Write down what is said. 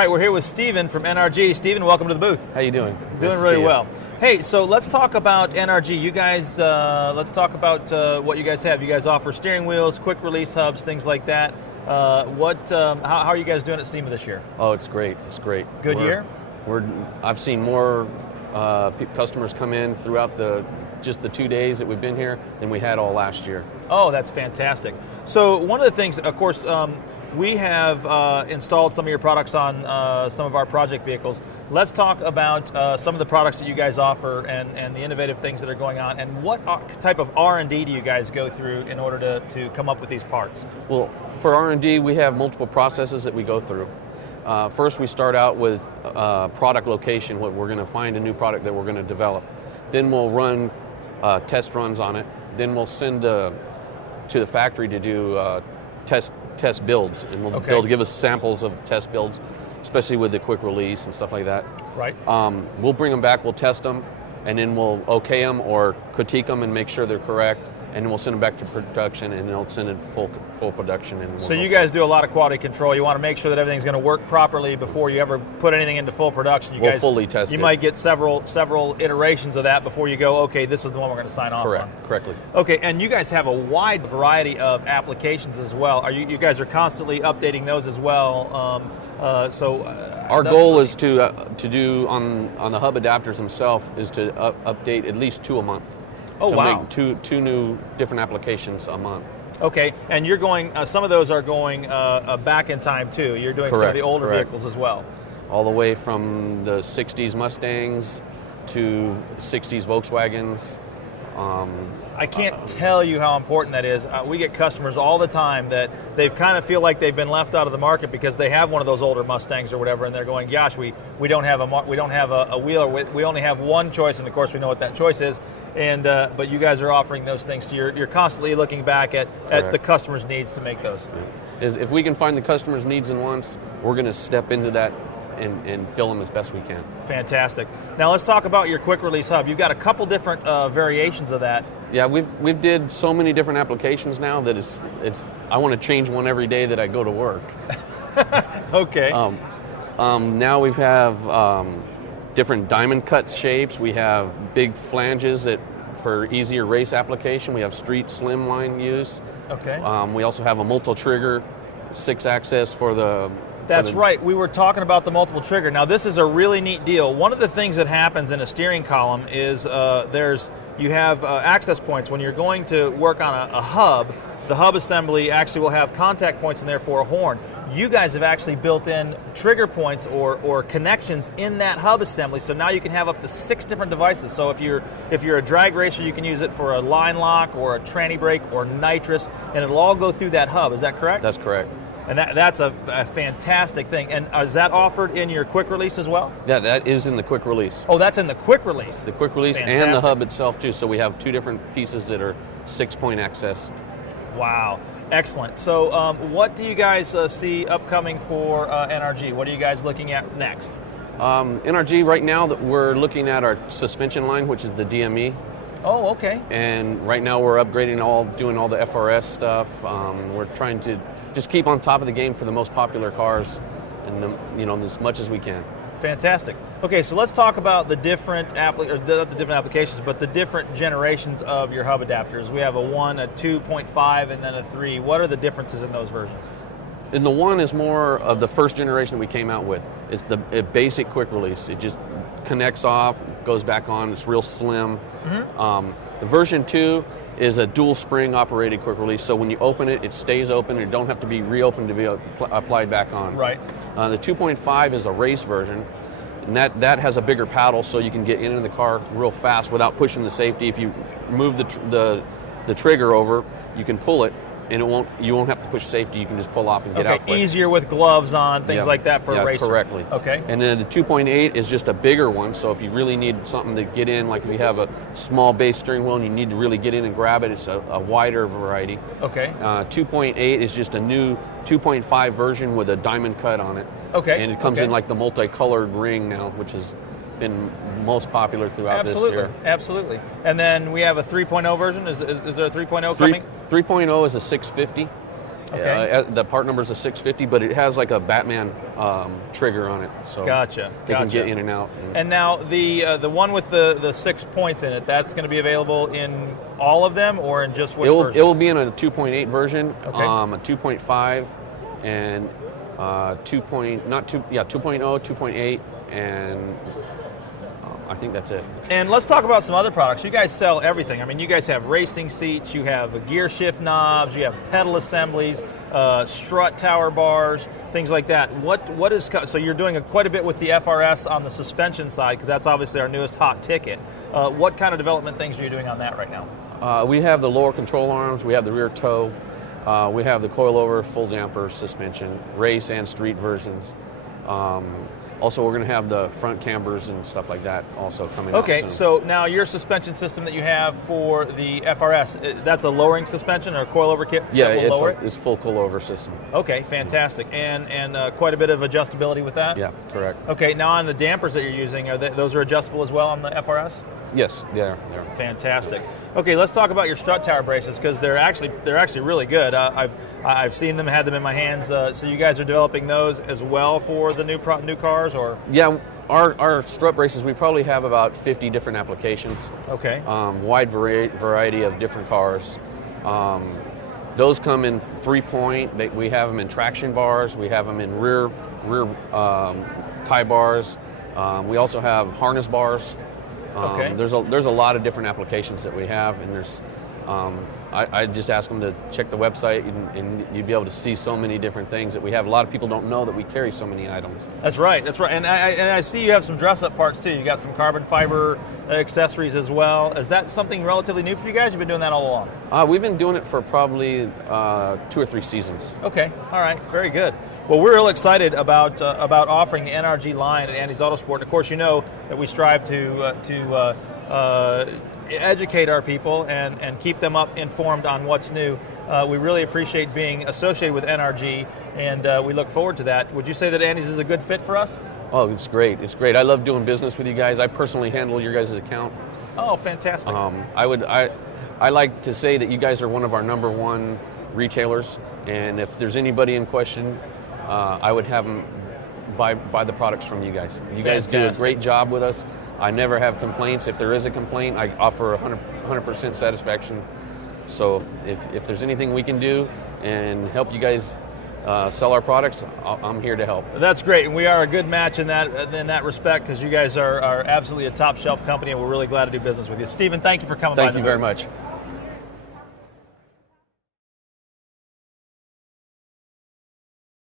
right, we're here with Steven from NRG. Steven, welcome to the booth. How you doing? Doing really well. Hey, so let's talk about NRG. You guys, let's talk about what you guys have. You guys offer steering wheels, quick release hubs, things like that. How are you guys doing at SEMA this year? Oh, it's great. It's great. Good year? I've seen more customers come in throughout just the 2 days that we've been here than we had all last year. Oh, that's fantastic. So one of the things, of course, we have installed some of your products on some of our project vehicles. Let's talk about some of the products that you guys offer and the innovative things that are going on, and what type of R&D do you guys go through in order to come up with these parts? Well, for R&D, we have multiple processes that we go through. First, we start out with product location, what we're going to find a new product that we're going to develop. Then we'll run test runs on it. Then we'll send to the factory to do test builds, and we'll be able to give us samples of test builds, especially with the quick release and stuff like that. Right. We'll bring them back, we'll test them, and then we'll okay them or critique them and make sure they're correct, and then we'll send them back to production, and then they'll send it full production. And so you guys do a lot of quality control. You want to make sure that everything's going to work properly before you ever put anything into full production. We'll fully test it. You might get several iterations of that before you go, okay, this is the one we're going to sign off on. Correctly. Okay, and you guys have a wide variety of applications as well. You guys are constantly updating those as well. Our goal is to do on the hub adapters themselves is to update at least 2 a month. Oh, wow. Make two new different applications a month. Okay, and you're going, some of those are going back in time too. You're doing some of the older vehicles as well. All the way from the 60s Mustangs to 60s Volkswagens. I can't tell you how important that is. We get customers all the time that they kind of feel like they've been left out of the market because they have one of those older Mustangs or whatever, and they're going, gosh, we don't have a wheel, or we only have one choice, and of course we know what that choice is. And but you guys are offering those things. So you're constantly looking back at the customer's needs to make those. If we can find the customer's needs and wants, we're going to step into that and fill them as best we can. Fantastic. Now let's talk about your quick release hub. You've got a couple different variations of that. Yeah, we've did so many different applications now that it's I want to change one every day that I go to work. Okay. Now we have different diamond cut shapes. We have big flanges for easier race application. We have street slimline use. Okay. We also have a multi-trigger 6-axis for the... That's right. We were talking about the multiple trigger. Now, this is a really neat deal. One of the things that happens in a steering column is you have access points. When you're going to work on a hub, the hub assembly actually will have contact points in there for a horn. You guys have actually built in trigger points or connections in that hub assembly, so now you can have up to 6 different devices. So if you're a drag racer, you can use it for a line lock or a tranny brake or nitrous, and it'll all go through that hub. Is that correct? That's correct. And that's a fantastic thing. And is that offered in your quick release as well? Yeah, that is in the quick release. Oh, that's in the quick release. The quick release Fantastic. And the hub itself too. So we have 2 different pieces that are 6-point access. Wow. Excellent. So what do you guys see upcoming for NRG? What are you guys looking at next? NRG right now, that we're looking at our suspension line, which is the DME. Oh, okay. And right now we're upgrading doing all the FRS stuff. We're trying to just keep on top of the game for the most popular cars, and as much as we can. Fantastic. Okay, so let's talk about the different not the different applications, but the different generations of your hub adapters. We have a 1, a 2.5, and then a 3. What are the differences in those versions? And the 1 is more of the first generation we came out with. It's the basic quick release. It just connects off, goes back on. It's real slim. Mm-hmm. The version 2 is a dual spring operated quick release. So when you open it, it stays open. It don't have to be reopened to be applied back on. Right. The 2.5 is a race version, and that has a bigger paddle, so you can get into the car real fast without pushing the safety. If you move the trigger over, you can pull it, and you won't have to push safety. You can just pull off and get out quick. Easier with gloves on, things like that for a racer. Correctly. Okay. And then the 2.8 is just a bigger one, so if you really need something to get in, like if you have a small base steering wheel and you need to really get in and grab it, it's a wider variety. Okay. 2.8 is just a new 2.5 version with a diamond cut on it. Okay. And it comes in like the multicolored ring now, which has been most popular throughout this year. Absolutely. And then we have a 3.0 version. Is there a 3.0 coming? 3.0 is a 650. Okay. The part number is a 650, but it has like a Batman trigger on it, so Gotcha. they can get in and out. And now the one with the 6 points in it, that's going to be available in all of them, or in just which versions? It will be in a 2.8 version, Okay. a 2.5, and 2.0, 2.8, and I think that's it. And let's talk about some other products. You guys sell everything. I mean, you guys have racing seats, you have gear shift knobs, you have pedal assemblies, strut tower bars, things like that. What is so you're doing quite a bit with the FRS on the suspension side, because that's obviously our newest hot ticket. What kind of development things are you doing on that right now? We have the lower control arms, we have the rear toe, we have the coilover full damper suspension, race and street versions. Also, we're going to have the front cambers and stuff like that also coming out Okay, soon. so now your suspension system that you have for the FRS, that's a lowering suspension or a coilover kit? Yeah, that will lower it? it's full coilover system. Okay, fantastic. And quite a bit of adjustability with that? Yeah, correct. Okay, now on the dampers that you're using, those are adjustable as well on the FRS? Yes, they're. Fantastic. Okay, let's talk about your strut tower braces, because they're actually really good. I've seen them, had them in my hands. So you guys are developing those as well for the new cars, or? Yeah, our strut braces, we probably have about 50 different applications. Okay. Wide variety of different cars. Those come in 3-point. We have them in traction bars. We have them in rear tie bars. We also have harness bars. Okay. There's a lot of different applications that we have, and there's. I just ask them to check the website, and you'd be able to see so many different things that we have. A lot of people don't know that we carry so many items. That's right. And I see you have some dress-up parts too. You got some carbon fiber accessories as well. Is that something relatively new for you guys? You've been doing that all along? We've been doing it for probably 2 or 3 seasons. Okay. All right. Very good. Well, we're real excited about offering the NRG line at Andy's Autosport. And of course, you know that we strive to educate our people and keep them up informed on what's new. We really appreciate being associated with NRG, and we look forward to that. Would you say that Andy's is a good fit for us? Oh, it's great. It's great. I love doing business with you guys. I personally handle your guys' account. Oh, fantastic. I like to say that you guys are one of our #1 retailers, and if there's anybody in question, I would have them buy the products from you guys. You guys do a great job with us. I never have complaints. If there is a complaint, I offer 100% satisfaction. So if there's anything we can do and help you guys sell our products, I'm here to help. That's great, and we are a good match in that respect, because you guys are absolutely a top shelf company, and we're really glad to do business with you. Stephen, thank you for coming by. Thank you very much.